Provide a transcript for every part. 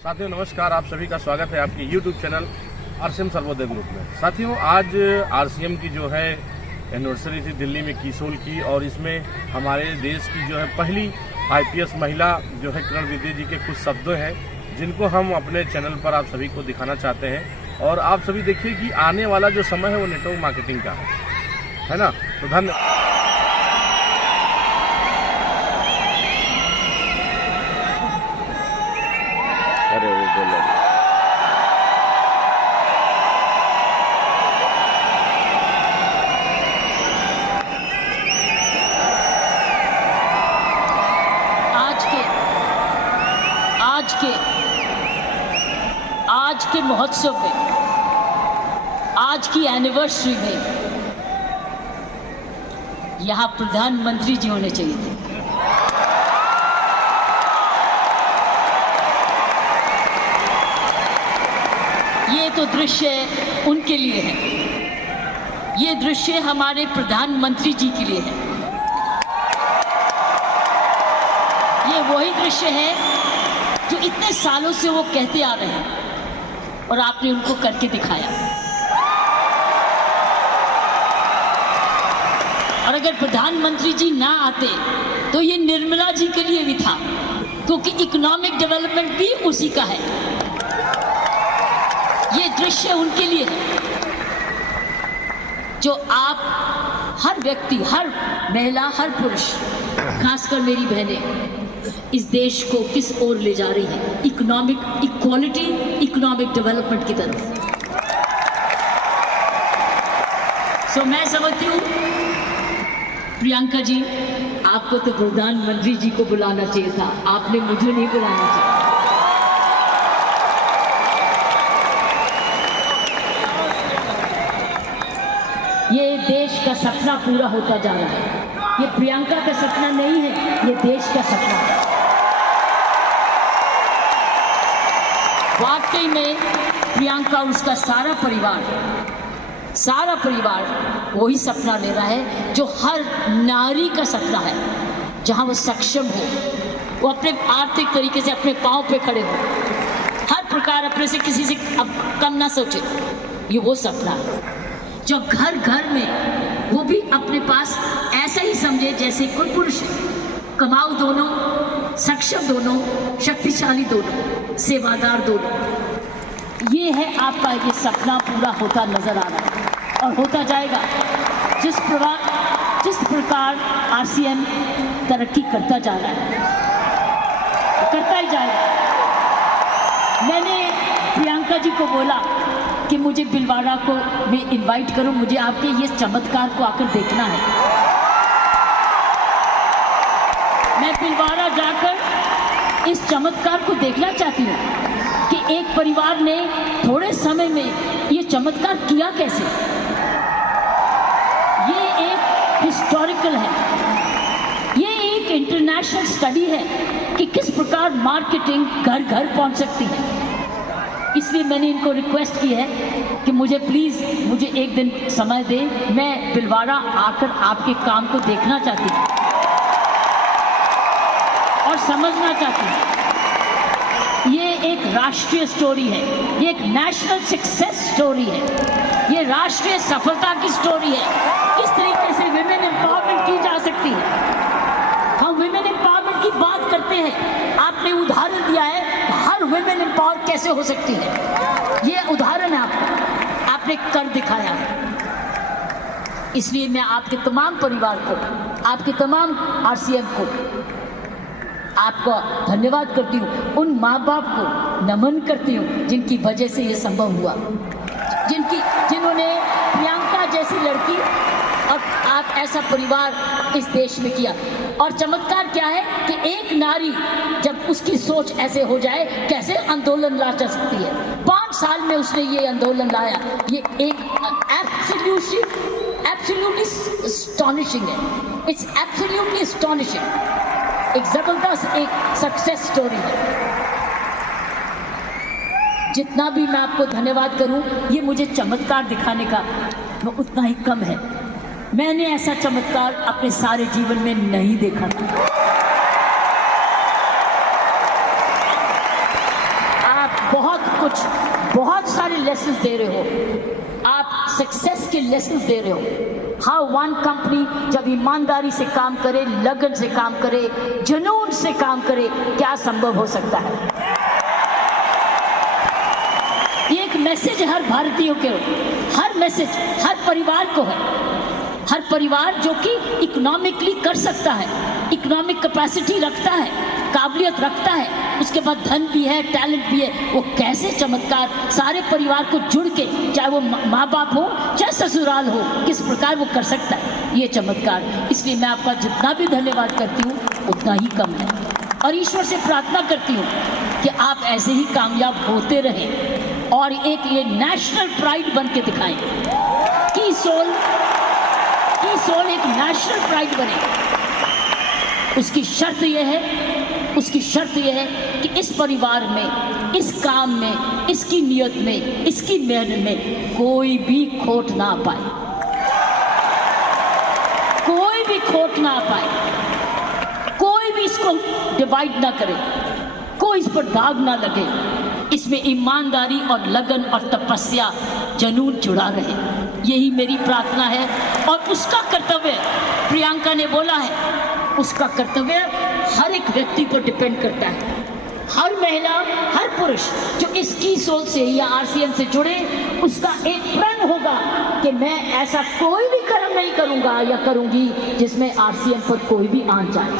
साथियों नमस्कार, आप सभी का स्वागत है आपके YouTube channel RCM Sarvodaya group में। साथियों आज आरसीएम की जो है एनिवर्सरी थी दिल्ली में किशोल की, और इसमें हमारे देश की जो है पहली आईपीएस महिला जो है किरण बेदी जी के कुछ शब्द हैं जिनको हम अपने चैनल पर आप सभी को दिखाना चाहते हैं। और आप सभी देखिए कि आने वाला जो समय है वो नेटवर्क मार्केटिंग का है ना। तो धन्यवाद। आज के महोत्सव में, आज की एनिवर्सरी में यहाँ प्रधानमंत्री जी होने चाहिए थे। ये तो दृश्य उनके लिए है, ये दृश्य हमारे प्रधानमंत्री जी के लिए है। ये वही दृश्य है जो इतने सालों से वो कहते आ रहे हैं और आपने उनको करके दिखाया। और अगर प्रधानमंत्री जी ना आते तो ये निर्मला जी के लिए भी था, क्योंकि इकोनॉमिक डेवलपमेंट भी उसी का है। ये दृश्य उनके लिए है जो आप हर व्यक्ति, हर महिला, हर पुरुष, खासकर मेरी बहनें इस देश को किस ओर ले जा रही है, इकोनॉमिक इक्वालिटी, इकोनॉमिक डेवलपमेंट की तरफ। सो मैं समझती हूँ प्रियंका जी, आपको तो प्रधानमंत्री जी को बुलाना चाहिए था, आपने मुझे नहीं बुलाना चाहिए। ये देश का सपना पूरा होता जा रहा है। ये प्रियंका का सपना नहीं है, ये देश का सपना है। वाकई में प्रियंका, उसका सारा परिवार वही सपना ले रहा है जो हर नारी का सपना है, जहां वो सक्षम हो, वो अपने आर्थिक तरीके से अपने पांव पे खड़े हो, हर प्रकार अपने से किसी से कम ना सोचे। ये वो सपना है जो घर घर में वो भी अपने पास ऐसा ही समझे जैसे कोई पुरुष है। कमाऊ दोनों, सक्षम दोनों, शक्तिशाली दोनों, सेवादार दोनों। ये है आपका, ये सपना पूरा होता नजर आ रहा है और होता जाएगा। जिस प्रकार आरसीएम तरक्की करता जा रहा है, करता ही जाएगा। मैंने प्रियंका जी को बोला कि मुझे भिलवाड़ा को मैं इनवाइट करूं, मुझे आपके ये चमत्कार को आकर देखना है। मैं भिलवाड़ा जाकर इस चमत्कार को देखना चाहती हूँ कि एक परिवार ने थोड़े समय में ये चमत्कार किया कैसे। ये एक हिस्टोरिकल है, ये एक इंटरनेशनल स्टडी है कि किस प्रकार मार्केटिंग घर घर पहुंच सकती है। इसलिए मैंने इनको रिक्वेस्ट की है कि मुझे प्लीज़, मुझे एक दिन समय दे, मैं भिलवाड़ा आकर आपके काम को देखना चाहती हूँ और समझना चाहती हूँ। ये एक राष्ट्रीय स्टोरी है, ये एक नेशनल सक्सेस स्टोरी है, ये राष्ट्रीय सफलता की स्टोरी है। किस तरीके से विमेन एम्पावरमेंट की जा सकती है। हम विमेन एम्पावरमेंट की बात करते हैं, आपने उदाहरण दिया है हर विमेन एम्पावर कैसे हो सकती है। ये उदाहरण है आपने कर दिखाया है। इसलिए मैं आपके तमाम परिवार को, आपके तमाम आरसीएम को आपको धन्यवाद करती हूँ। उन माँ बाप को नमन करती हूँ जिनकी वजह से ये संभव हुआ, जिन्होंने प्रियंका जैसी लड़की और आप ऐसा परिवार इस देश में किया। और चमत्कार क्या है कि एक नारी जब उसकी सोच ऐसे हो जाए, कैसे आंदोलन ला जा सकती है। 5 साल में उसने ये आंदोलन लाया। ये एक एब्सोल्युटली एस्टॉनिशिंग है। It's absolutely astonishing. एक जबरदस्त एक सक्सेस स्टोरी है। जितना भी मैं आपको धन्यवाद करूं, ये मुझे चमत्कार दिखाने का वो उतना ही कम है। मैंने ऐसा चमत्कार अपने सारे जीवन में नहीं देखा था। कुछ बहुत सारे लेसन दे रहे हो, आप सक्सेस के लेसन दे रहे हो। हाउ वन कंपनी जब ईमानदारी से काम करे, लगन से काम करे, जुनून से काम करे, क्या संभव हो सकता है। ये एक मैसेज हर भारतीयों के, हर मैसेज हर परिवार को है। हर परिवार जो कि इकोनॉमिकली कर सकता है, इकोनॉमिक कैपेसिटी रखता है, काबिलियत रखता है, उसके बाद धन भी है, टैलेंट भी है, वो कैसे चमत्कार सारे परिवार को जुड़ के, चाहे वो माँ बाप हो चाहे ससुराल हो, किस प्रकार वो कर सकता है ये चमत्कार। इसलिए मैं आपका जितना भी धन्यवाद करती हूँ उतना ही कम है, और ईश्वर से प्रार्थना करती हूँ कि आप ऐसे ही कामयाब होते रहें और एक ये नेशनल प्राइड बन के दिखाएं। की सोल एक नेशनल प्राइड बने। उसकी शर्त यह है कि इस परिवार में, इस काम में, इसकी नियत में, इसकी मेहनत में कोई भी खोट ना पाए, कोई भी खोट ना पाए, कोई भी इसको डिवाइड ना करे, कोई इस पर दाग ना लगे। इसमें ईमानदारी और लगन और तपस्या, जुनून जुड़ा रहे, यही मेरी प्रार्थना है। और उसका कर्तव्य, प्रियंका ने बोला है, उसका कर्तव्य हर एक व्यक्ति पर डिपेंड करता है। हर महिला, हर पुरुष जो इस की सोल से या आरसीएम से जुड़े, उसका एक प्रण होगा कि मैं ऐसा कोई भी कर्म नहीं करूंगा या करूंगी जिसमें आरसीएम पर कोई भी आन जाए।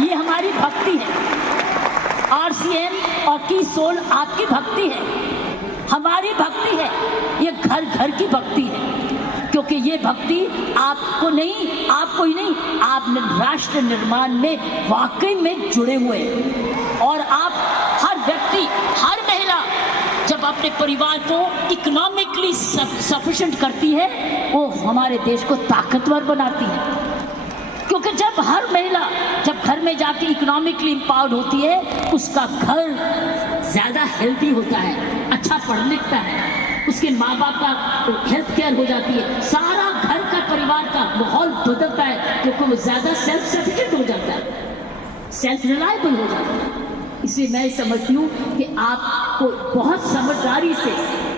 ये हमारी भक्ति है। आरसीएम और की सोल आपकी भक्ति है, हमारी भक्ति है, ये घर घर की भक्ति है। क्योंकि ये भक्ति आपको ही नहीं, आप राष्ट्र निर्माण में वाकई में जुड़े हुए हैं। और आप हर व्यक्ति, हर महिला जब अपने परिवार को इकोनॉमिकली सफिशिएंट करती है, वो हमारे देश को ताकतवर बनाती है। क्योंकि जब हर महिला जब घर में जाके इकोनॉमिकली एम्पावर्ड होती है, उसका घर ज़्यादा हेल्दी होता है, अच्छा पढ़ लिखता है, उसके माँ बाप का हेल्थ केयर हो जाती है, सारा घर का परिवार का माहौल बदलता है, क्योंकि वो ज़्यादा सेल्फ सफिशिएंट हो जाता है, सेल्फ रिलायबल हो जाता है। इसलिए मैं समझती हूँ कि आपको बहुत समझदारी से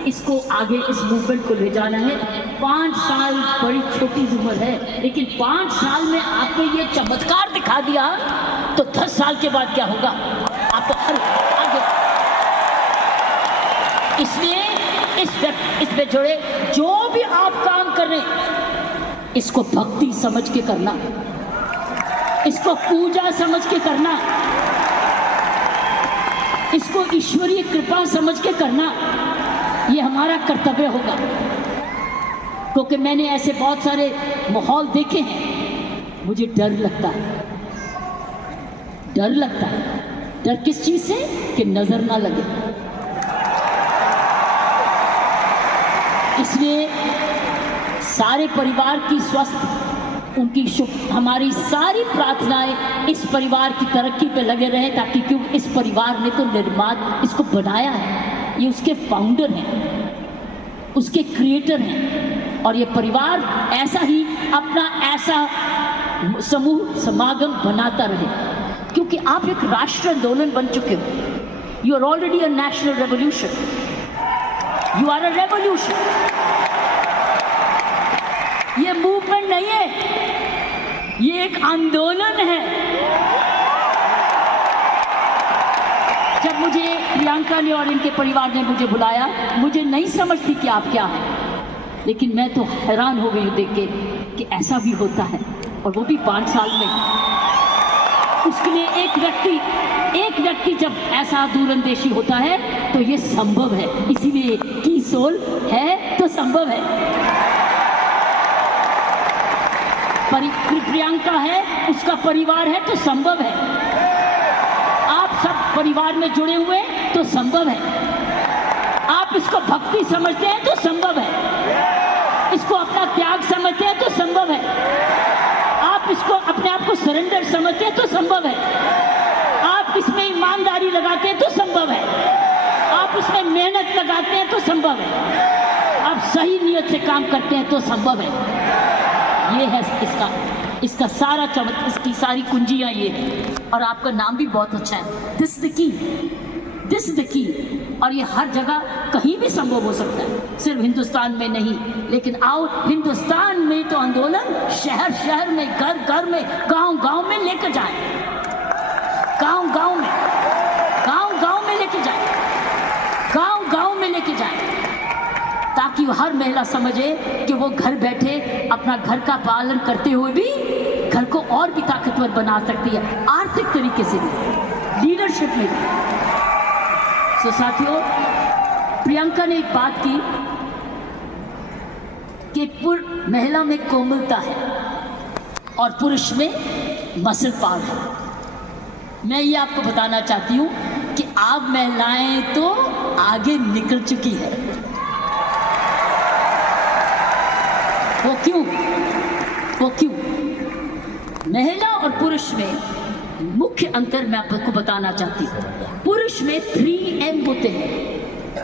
इसको आगे, इस मूवमेंट को ले जाना है। 5 साल बड़ी छोटी उम्र है, लेकिन 5 साल में आपने ये चमत्कार दिखा दिया, तो 10 साल के बाद क्या होगा आपको आगे। इसलिए इसमें जुड़े जो भी आप काम कर रहे हैं, इसको भक्ति समझ के करना, इसको पूजा समझ के करना, इसको ईश्वरीय कृपा समझ के करना, ये हमारा कर्तव्य होगा। क्योंकि मैंने ऐसे बहुत सारे माहौल देखे हैं, मुझे डर लगता है। डर किस चीज से? कि नजर ना लगे। इसलिए सारे परिवार की स्वस्थ, उनकी हमारी सारी प्रार्थनाएं इस परिवार की तरक्की पे लगे रहे, ताकि क्योंकि इस परिवार ने तो निर्माण इसको बनाया है, ये उसके फाउंडर हैं, उसके क्रिएटर हैं, और ये परिवार ऐसा ही अपना ऐसा समूह समागम बनाता रहे, क्योंकि आप एक राष्ट्र आंदोलन बन चुके हो। You are already a national revolution, you are a revolution. ये मूवमेंट नहीं है, ये एक आंदोलन है। जब मुझे प्रियंका ने और इनके परिवार ने मुझे बुलाया, मुझे नहीं समझती कि आप क्या हैं, लेकिन मैं तो हैरान हो गई देख के कि ऐसा भी होता है, और वो भी 5 साल में। उसके लिए एक व्यक्ति जब ऐसा दूरंदेशी होता है तो ये संभव है। इसीलिए की सोल है तो संभव है, प्रियंका है, उसका परिवार है तो संभव है, आप सब परिवार में जुड़े हुए तो संभव है, आप इसको भक्ति समझते हैं तो संभव है, इसको अपना त्याग समझते हैं तो संभव है, आप इसको अपने आप को सरेंडर समझते हैं तो संभव है, आप इसमें ईमानदारी लगाते हैं तो संभव है, आप इसमें मेहनत लगाते हैं तो संभव है, आप सही नियत से काम करते हैं तो संभव है। ये है इसका इसका सारा चमत्कार, इसकी सारी कुंजियां ये है। और आपका नाम भी बहुत अच्छा है, this the key, this the key. और ये हर जगह कहीं भी संभव हो सकता है, सिर्फ हिंदुस्तान में नहीं। लेकिन आओ, हिंदुस्तान में तो आंदोलन शहर शहर में, घर घर में, गांव गांव में लेकर जाए, गांव गांव में, गांव गांव में लेके जाए, गांव गांव में लेके जाए, ताकि हर महिला समझे कि वो घर बैठे अपना घर का पालन करते हुए भी घर को और भी ताकतवर बना सकती है, आर्थिक तरीके से भी, लीडरशिप में भी। सो साथियों, प्रियंका ने एक बात की कि महिला में कोमलता है और पुरुष में मसल पावर है। मैं ये आपको बताना चाहती हूँ कि आप महिलाएं तो आगे निकल चुकी है। वो क्यों? वो क्यों? महिला और पुरुष में मुख्य अंतर मैं आपको बताना चाहती हूँ। पुरुष में 3M होते हैं,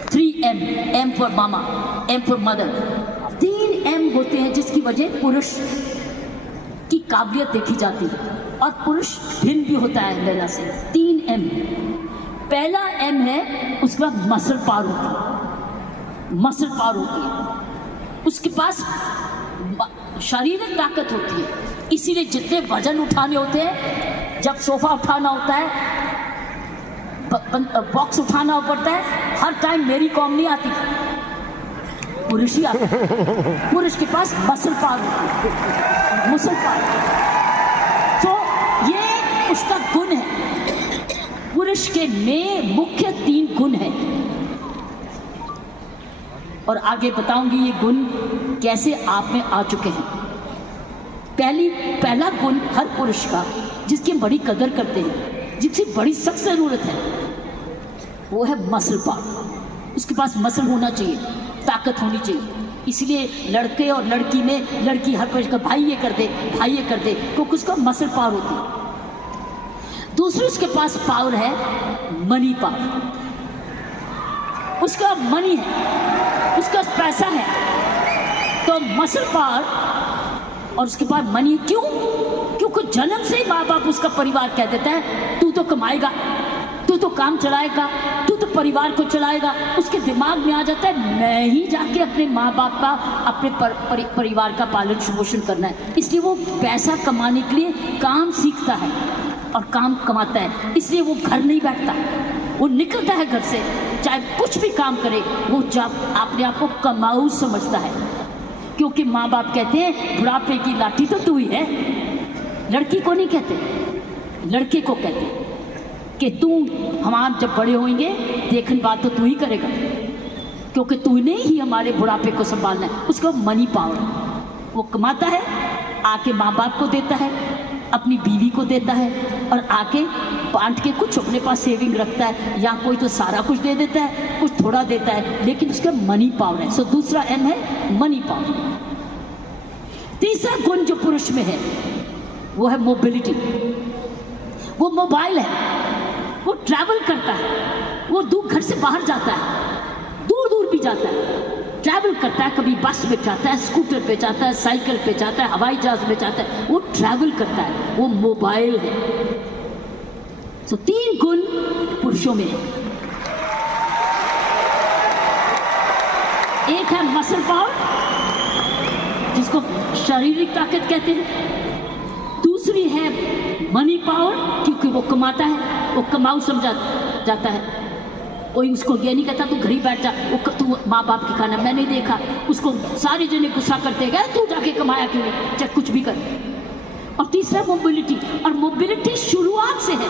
3M, M for mama, M for mother, 3M होते हैं, जिसकी वजह पुरुष की काबिलियत देखी जाती है और पुरुष भिन्न भी होता है महिला से। 3M, पहला M है, उसका मसल पावर होती है, मसल पावर होती है, उसके पास शारीरिक ताकत होती है। इसीलिए जितने वजन उठाने होते हैं, जब सोफा उठाना होता है, बॉक्स उठाना पड़ता है, हर टाइम मेरी कॉम नहीं आती, पुरुष ही आते हैं। पुरुष के पास मसल पावर होती है, मसल पावर। तो ये उसका गुण है। पुरुष के में मुख्य 3 गुण हैं और आगे बताऊंगी ये गुण कैसे आप में आ चुके हैं। पहला गुण हर पुरुष का, जिसकी हम बड़ी कदर करते हैं, जिसकी बड़ी सख्त जरूरत है, वो है मसल पावर। उसके पास मसल होना चाहिए, ताकत होनी चाहिए। इसलिए लड़के और लड़की में, लड़की हर पुरुष का भाई ये कर दे, भाई ये कर दे, क्योंकि उसका मसल पावर होती है। दूसरी उसके पास पावर है मनी पावर, उसका मनी है, उसका पैसा है। तो मसल पावर और उसके बाद मनी, क्यों? क्योंकि जन्म से ही माँ बाप, उसका परिवार कह देता है तू तो कमाएगा, तू तो काम चलाएगा, तू तो परिवार को चलाएगा। उसके दिमाग में आ जाता है मैं ही जाके अपने माँ बाप का, अपने परिवार का पालन पोषण करना है। इसलिए वो पैसा कमाने के लिए काम सीखता है और काम कमाता है। इसलिए वो घर नहीं बैठता, वो निकलता है घर से, चाहे कुछ भी काम करे, वो जब अपने आप को कमाऊ समझता है। क्योंकि माँ बाप कहते हैं बुढ़ापे की लाठी तो तू ही है। लड़की को नहीं कहते, लड़के को कहते कि तू, हम जब बड़े होंगे देखने बात तो तू ही करेगा, क्योंकि तूने ही हमारे बुढ़ापे को संभालना है। उसका मनी पावर, वो कमाता है, आके माँ बाप को देता है, अपनी बीवी को देता है, और आके बांट के कुछ अपने पास सेविंग रखता है, या कोई तो सारा कुछ दे देता है, कुछ थोड़ा देता है, लेकिन उसका मनी पावर है। सो दूसरा M है मनी पावर। तीसरा गुण जो पुरुष में है वो है मोबिलिटी। वो मोबाइल है, वो ट्रैवल करता है, वो दूर घर से बाहर जाता है, दूर दूर भी जाता है, ट्रैवल करता है। कभी बस में जाता है, स्कूटर पे जाता है, साइकिल पे जाता है, हवाई जहाज में जाता है, वो ट्रैवल करता है, वो मोबाइल है। तो 3 गुण पुरुषों में है। एक है मसल पावर, जिसको शारीरिक ताकत कहते हैं। दूसरी है मनी पावर, क्योंकि वो कमाता है, वो कमाऊ समझा जाता है। कोई उसको ये नहीं कहता तू घर ही बैठ जा, वो तू माँ बाप के खाना। मैंने देखा उसको सारे जने गुस्सा करते गए, तू जाके कमाया क्यों नहीं, चाहे कुछ भी कर। और तीसरा मोबिलिटी, और मोबिलिटी शुरुआत से है।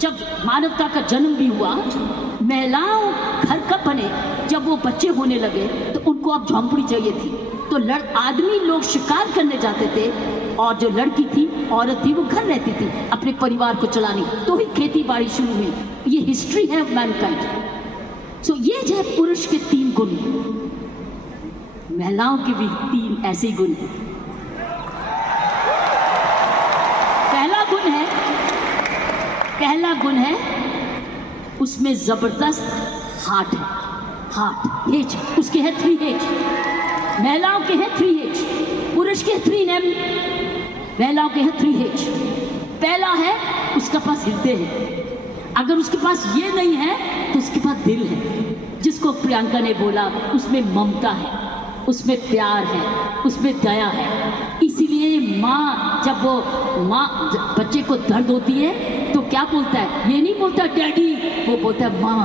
जब मानवता का जन्म भी हुआ, महिलाओं घर कब बने, जब वो बच्चे होने लगे तो उनको अब झोंपड़ी चाहिए थी। तो आदमी लोग शिकार करने जाते थे, और जो लड़की थी, औरत थी, वो घर रहती थी अपने परिवार को चलाने। तो ही खेती बाड़ी शुरू हुई। ये हिस्ट्री है ऑफ मैनकाइंड। सो ये जो है पुरुष के 3 गुण, महिलाओं के भी 3 ऐसे गुण हैं। पहला गुण है उसमें जबरदस्त हार्ट है, हार्ट H, उसके है 3H। महिलाओं के है 3H, पुरुष के 3M, पहला के हैं 3H। पहला है उसके पास हृदय है, अगर उसके पास ये नहीं है तो उसके पास दिल है, जिसको प्रियंका ने बोला उसमें ममता है, उसमें प्यार है, उसमें दया है। इसीलिए माँ जब बच्चे को दर्द होती है तो क्या बोलता है, ये नहीं बोलता डैडी, वो बोलता है माँ।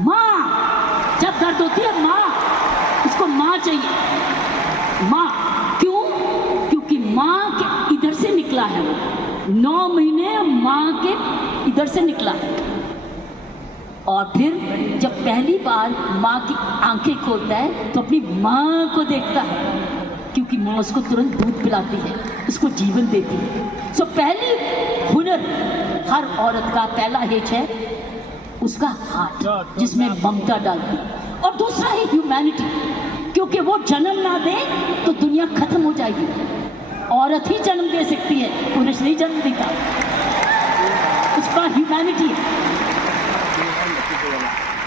माँ जब दर्द होती है माँ, उसको माँ चाहिए, माँ। क्यों? क्योंकि माँ के इधर से निकला है वो, 9 महीने माँ के इधर से निकला है। और फिर जब पहली बार माँ की आंखें खोलता है तो अपनी माँ को देखता है, क्योंकि माँ उसको तुरंत दूध पिलाती है, उसको जीवन देती है। सो पहली हुनर हर औरत का पहला हेच है उसका हार्ट, जिसमें ममता डालती है। और दूसरा है ह्यूमैनिटी, क्योंकि वो जन्म ना दे तो दुनिया खत्म हो जाएगी। औरत ही जन्म दे सकती है, पुरुष नहीं जन्म देता। उसका ह्यूमैनिटी है,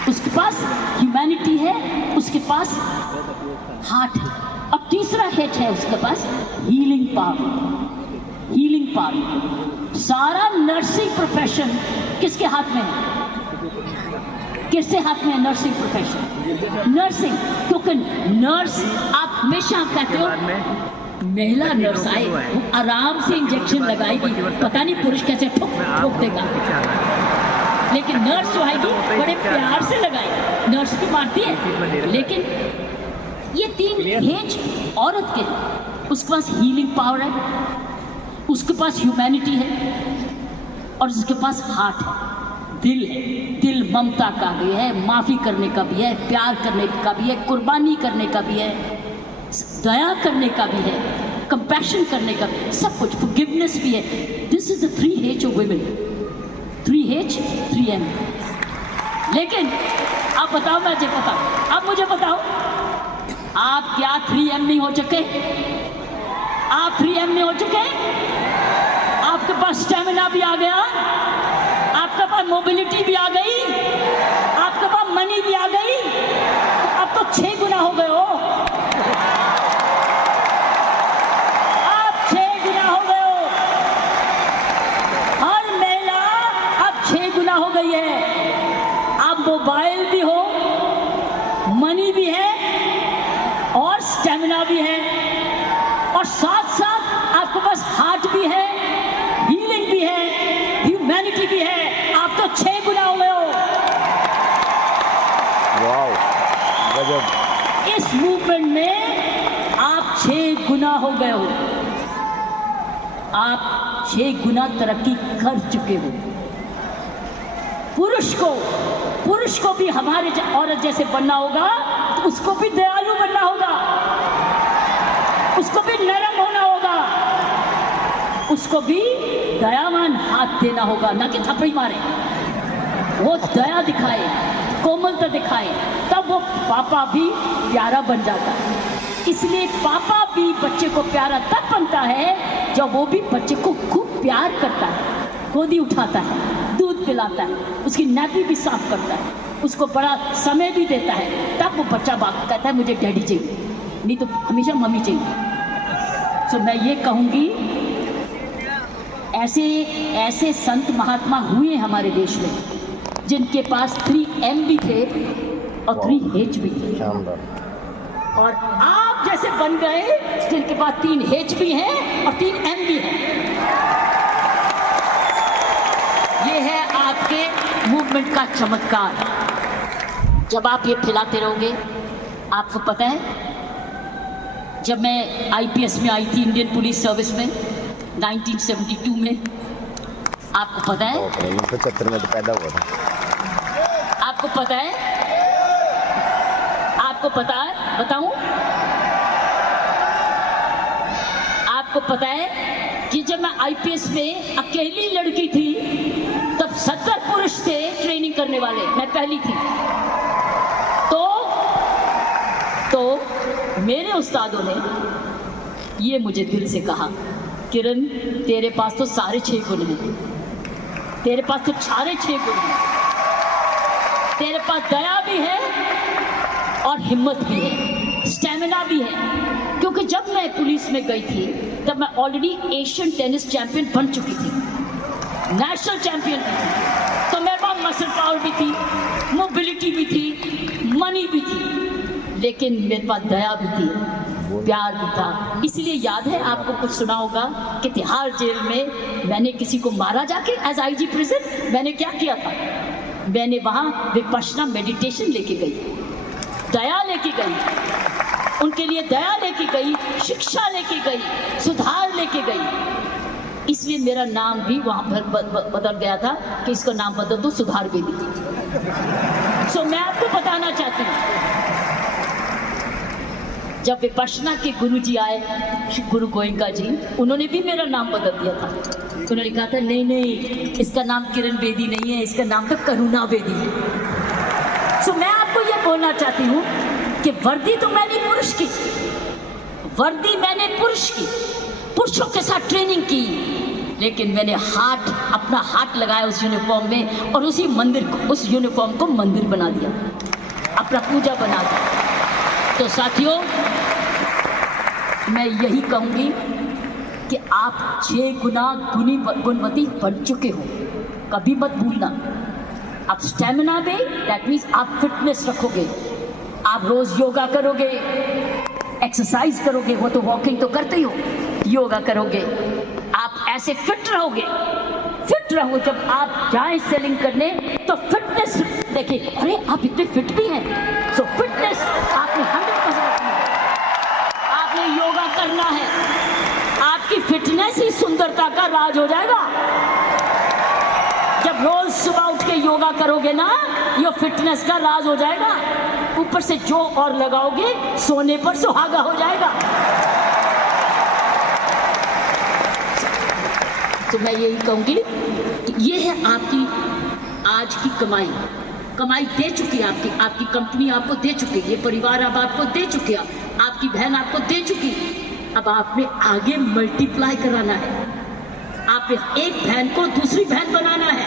उसके पास ह्यूमैनिटी है, उसके पास हार्ट है। अब तीसरा हेच है उसके पास हीलिंग पावर। हीलिंग पावर, सारा नर्सिंग प्रोफेशन किसके हाथ में है? किसके हाथ में है नर्सिंग प्रोफेशन? नर्सिंग, क्योंकि नर्स आप हमेशा कहते हो महिला नर्स आए वो आराम से इंजेक्शन लगाएगी, पता नहीं पुरुष कैसे ठोक देगा, लेकिन नर्स जो आएगी बड़े प्यार से लगाएगी। नर्स भी मारती है, लेकिन ये 3 हेज औरत के हैं। उसके पास हीलिंग पावर है, उसके पास ह्यूमैनिटी है, और उसके पास हार्ट है, दिल है। दिल ममता का भी है, माफ़ी करने का भी है, प्यार करने का भी है, कुर्बानी करने का भी है, दया करने का भी है, कंपैशन करने का भी, सब कुछ, फॉरगिवनेस भी है। This is the 3H of women, 3H 3M। लेकिन आप बताओ, आप मुझे बताओ, आप क्या 3M नहीं हो चुके? आप 3M नहीं हो चुके? आपके पास स्टेमिना भी आ गया, आपके पास मोबिलिटी भी आ गई, आपके पास मनी भी आ गई, तो अब तो 6 गुना हो गए हो। आप 6 गुना हो गए हो। हर महिला अब 6 गुना हो गई है। अब मोबाइल भी हो, मनी भी है, और स्टेमिना भी है, और साथ साथ आपके पास हार्ट भी है, हीलिंग भी है, ह्यूमैनिटी भी है। आप तो 6 गुना हो गए हो। वाओ, गजब। इस मूवमेंट में आप 6 गुना हो गए हो। आप 6 गुना तरक्की कर चुके हो। पुरुष को भी हमारे औरत जैसे बनना होगा, तो उसको भी दयालु बनना होगा, उसको भी नरम होना होगा, उसको भी दयावान हाथ देना होगा, ना कि थप्पड़ी मारे। वो दया दिखाए, कोमलता दिखाए, तब वो पापा भी प्यारा बन जाता है। इसलिए पापा भी बच्चे को प्यारा तब बनता है जब वो भी बच्चे को खूब प्यार करता है, गोदी उठाता है, दूध पिलाता है, उसकी नाभि भी साफ करता है, उसको बड़ा समय भी देता है। तब वो बच्चा बाप कहता है मुझे डैडी चाहिए, नहीं तो हमेशा मम्मी चाहिए। तो मैं ये कहूँगी, ऐसे संत महात्मा हुए हमारे देश में जिनके पास 3M भी थे और 3H भी थे, और आप जैसे बन गए जिनके पास 3H भी हैं और 3M भी हैं। ये है आपके मूवमेंट का चमत्कार। जब आप ये फैलाते रहोगे, आपको पता है, जब मैं IPS में आई थी, इंडियन पुलिस सर्विस में 1972 में, आपको पता है 75 में तो पैदा हुआ था। आपको पता है, बताऊं? आपको पता है कि जब मैं IPS में अकेली लड़की थी, तब 70 पुरुष थे ट्रेनिंग करने वाले, मैं पहली थी। तो मेरे उस्तादों ने ये मुझे दिल से कहा, किरण तेरे पास तो सारे 6 गुण हैं, तेरे पास तो सारे 6 गुण हैं, तेरे पास दया भी है और हिम्मत भी है, स्टैमिना भी है, क्योंकि जब मैं पुलिस में गई थी तब मैं ऑलरेडी एशियन टेनिस चैंपियन बन चुकी थी, नेशनल चैंपियन भी थी, तो मेरे पास मसल पावर भी थी, मोबिलिटी भी थी, मनी भी थी, लेकिन मेरे पास दया भी थी, प्यार भी था। इसलिए याद है आपको, कुछ सुना होगा कि तिहाड़ जेल में मैंने किसी को मारा जाके एज आईजी प्रिजन। मैंने क्या किया था, मैंने वहाँ विपश्यना मेडिटेशन लेके गई, दया लेके गई, उनके लिए दया लेके गई, शिक्षा लेके गई, सुधार लेके गई। इसलिए मेरा नाम भी वहाँ पर बदल गया था कि इसका नाम बदल दो सुधार बेदी। सो मैं आपको बताना चाहती हूँ, जब विपश्यना के गुरु जी आए, श्री गुरु गोयंका जी, उन्होंने भी मेरा नाम बदल दिया था। उन्होंने कहा था नहीं नहीं, इसका नाम किरण बेदी नहीं है, इसका नाम तो करुणा बेदी है। सो मैं आपको ये बोलना चाहती हूँ कि वर्दी तो मैंने पुरुष की, वर्दी मैंने पुरुष की, पुरुषों के साथ ट्रेनिंग की, लेकिन मैंने अपना हाथ लगाया उस यूनिफॉर्म में और उसी मंदिर को, उस यूनिफॉर्म को मंदिर बना दिया, अपना पूजा बना दिया। तो साथियों, मैं यही कहूंगी कि आप 6 गुना गुणवती बन चुके हो, कभी मत भूलना। आप स्टेमिना में, दैट मीन्स आप फिटनेस रखोगे, आप रोज योगा करोगे, एक्सरसाइज करोगे, वो तो वॉकिंग तो करते ही हो, योगा करोगे, आप ऐसे फिट रहोगे, फिट रहो। जब आप जाएं सेलिंग करने तो फिटनेस देखिए, अरे आप इतने फिट भी हैं, सो फिटनेस आपने 100% रखना है, आपने योगा करना है, आपकी फिटनेस ही सुंदरता का राज हो जाएगा। जब रोज सुबह उठ के योगा करोगे ना, ये फिटनेस का राज हो जाएगा। ऊपर से जो और लगाओगे, सोने पर सुहागा हो जाएगा। तो मैं यही कहूंगी कि ये है आपकी आज की कमाई, कमाई दे चुकी है आपकी कंपनी आपको दे चुकी है, ये परिवार अब आपको दे चुके हैं, आपकी बहन आपको दे चुकी है। अब आपने आगे मल्टीप्लाई कराना है, आपने एक बहन को दूसरी बहन बनाना है,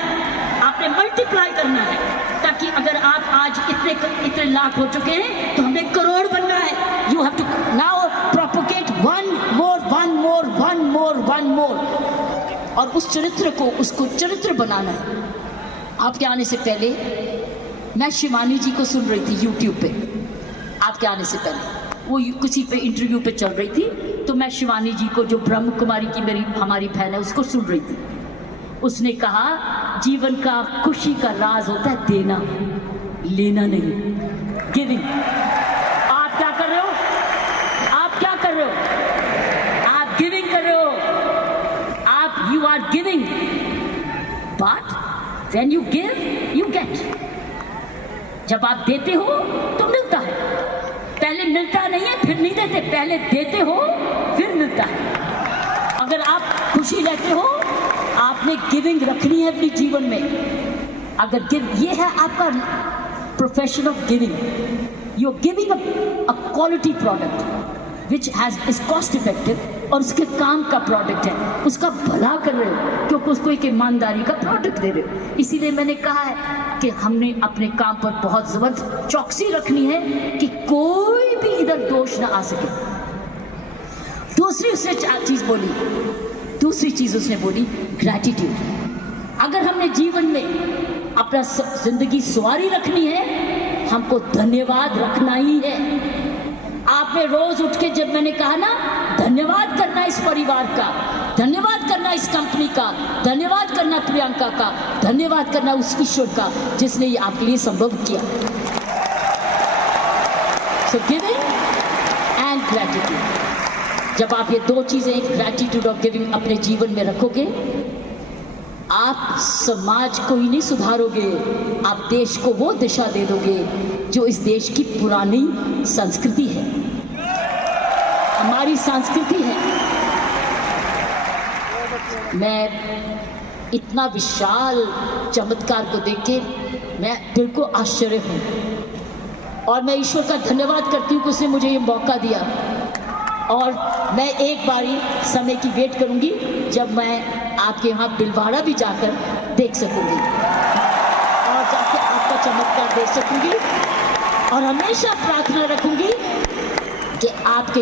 आपने मल्टीप्लाई करना है, ताकि अगर आप आज इतने लाख हो चुके हैं तो हमें करोड़ बनना है। You have to now propagate one more, और उस चरित्र को, उसको चरित्र बनाना है। आपके आने से पहले मैं शिवानी जी को सुन रही थी यूट्यूब पे, आपके आने से पहले वो किसी पे इंटरव्यू पे चल रही थी, तो मैं शिवानी जी को, जो ब्रह्म कुमारी की हमारी बहन है, उसको सुन रही थी। उसने कहा जीवन का खुशी का राज होता है देना, लेना नहीं, गिविंग। आप क्या कर रहे हो, आप क्या कर रहे हो, आप गिविंग कर रहे हो, आप you are giving, but when you give you get. जब आप देते हो तो मिलता है, पहले मिलता नहीं है फिर नहीं देते, पहले देते हो फिर मिलता है। अगर आप खुशी लेते हो, आपने गिविंग रखनी है अपने जीवन में। अगर ये है आपका profession of giving, you are giving a quality product which is cost effective, और उसके काम का प्रोडक्ट है, उसका भला कर रहे हो, क्योंकि उसको एक ईमानदारी का प्रोडक्ट दे रहे हो। इसीलिए मैंने कहा है कि हमने अपने काम पर बहुत जबरदस्त चौकसी रखनी है कि कोई भी इधर दोष ना आ सके। दूसरी उसने चीज बोली, दूसरी चीज उसने बोली ग्रैटिट्यूड। अगर हमने जीवन में अपना जिंदगी सवारी रखनी है, हमको धन्यवाद रखना ही है। आपने रोज उठ के, जब मैंने कहा ना, धन्यवाद करना इस परिवार का, धन्यवाद करना इस कंपनी का, धन्यवाद करना प्रियंका का, धन्यवाद करना उस ईश्वर का जिसने ये आपके लिए संभव किया। सो गिविंग एंड ग्रैटिट्यूड, जब आप ये दो चीजें, ग्रैटिट्यूड और गिविंग, अपने जीवन में रखोगे, आप समाज को ही नहीं सुधारोगे, आप देश को वो दिशा दे दोगे जो इस देश की पुरानी संस्कृति है, हमारी संस्कृति है। मैं इतना विशाल चमत्कार को देख के मैं दिल को आश्चर्य हूँ, और मैं ईश्वर का धन्यवाद करती हूँ कि उसने मुझे ये मौका दिया। और मैं एक बारी समय की वेट करूँगी जब मैं आपके यहाँ बिलवाड़ा भी जाकर देख सकूँगी और जाके आपका चमत्कार देख सकूँगी, और हमेशा प्रार्थना रखूँगी कि आपके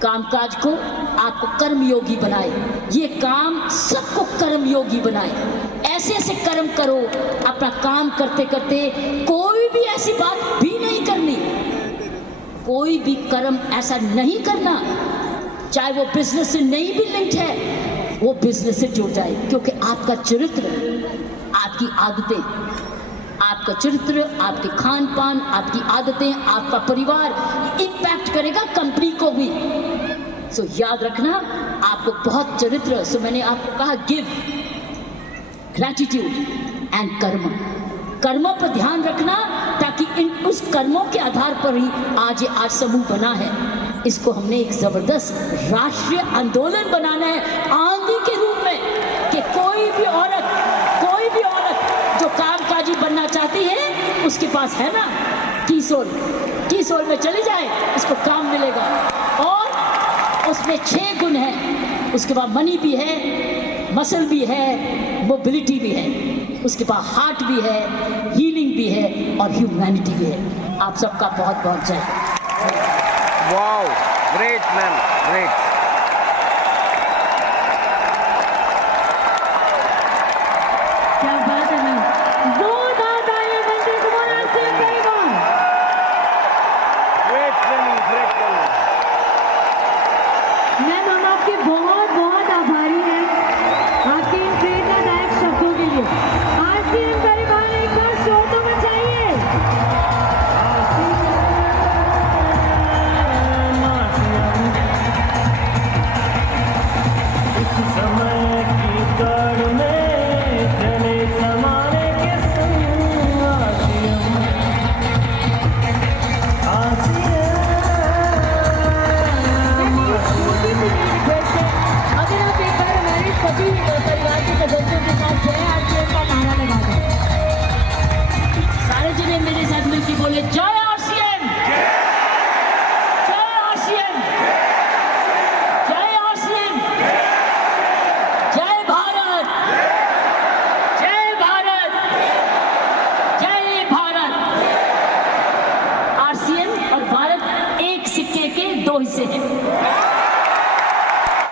कामकाज को आपको कर्मयोगी बनाए। ये काम सबको कर्मयोगी बनाए। ऐसे ऐसे कर्म करो, अपना काम करते करते कोई भी ऐसी बात भी नहीं करनी, कोई भी कर्म ऐसा नहीं करना, चाहे वो बिजनेस से नहीं भी लिंक्ड है, वो बिजनेस से जुड़ जाए। क्योंकि आपका चरित्र, आपकी आदतें, आपका चरित्र, आपके खान पान, आपकी आदतें, आपका परिवार इम्पैक्ट करेगा कंपनी को भी। सो याद रखना, आपको बहुत चरित्र, सो मैंने आपको कहा गिव, ग्रैटिट्यूड एंड कर्मों पर ध्यान रखना, ताकि उस कर्मों के आधार पर ही आज समूह बना है। इसको हमने एक जबरदस्त राष्ट्रीय आंदोलन बनाना है आंधी के रूप में, कि कोई भी औरत जो कामकाजी बनना चाहती है, उसके पास है ना कीसोल में चली जाए, उसको काम मिलेगा। और उसमें 6 गुण हैं। उसके बाद मनी भी है, मसल भी है, मोबिलिटी भी है, उसके पास हार्ट भी है, हीलिंग भी है और ह्यूमैनिटी भी है। आप सबका बहुत बहुत जय। Wow, great ma'am, great. क्या बात है मैम, जोरदार तालियां मंत्री कुमार आरसीएम परिवार। Great training, great training. Ma'am हम आपके बहुत बहुत आभारी हैं आपके इन प्रेरणादायक शब्दों के लिए। आरसीएम परिवार एक बार शोर तो मचाइए। अगर आप एक बार हमारे सभी परिवार के सदस्यों के साथ जय आरसीएम का नारा लगा दें। सारे जने मेरे साथ मिलकर बोले जय आरसीएम, जय आरसीएम, जय आरसीएम, जय भारत, जय भारत, जय भारत। आरसीएम और भारत एक सिक्के के 2 हिस्से हैं।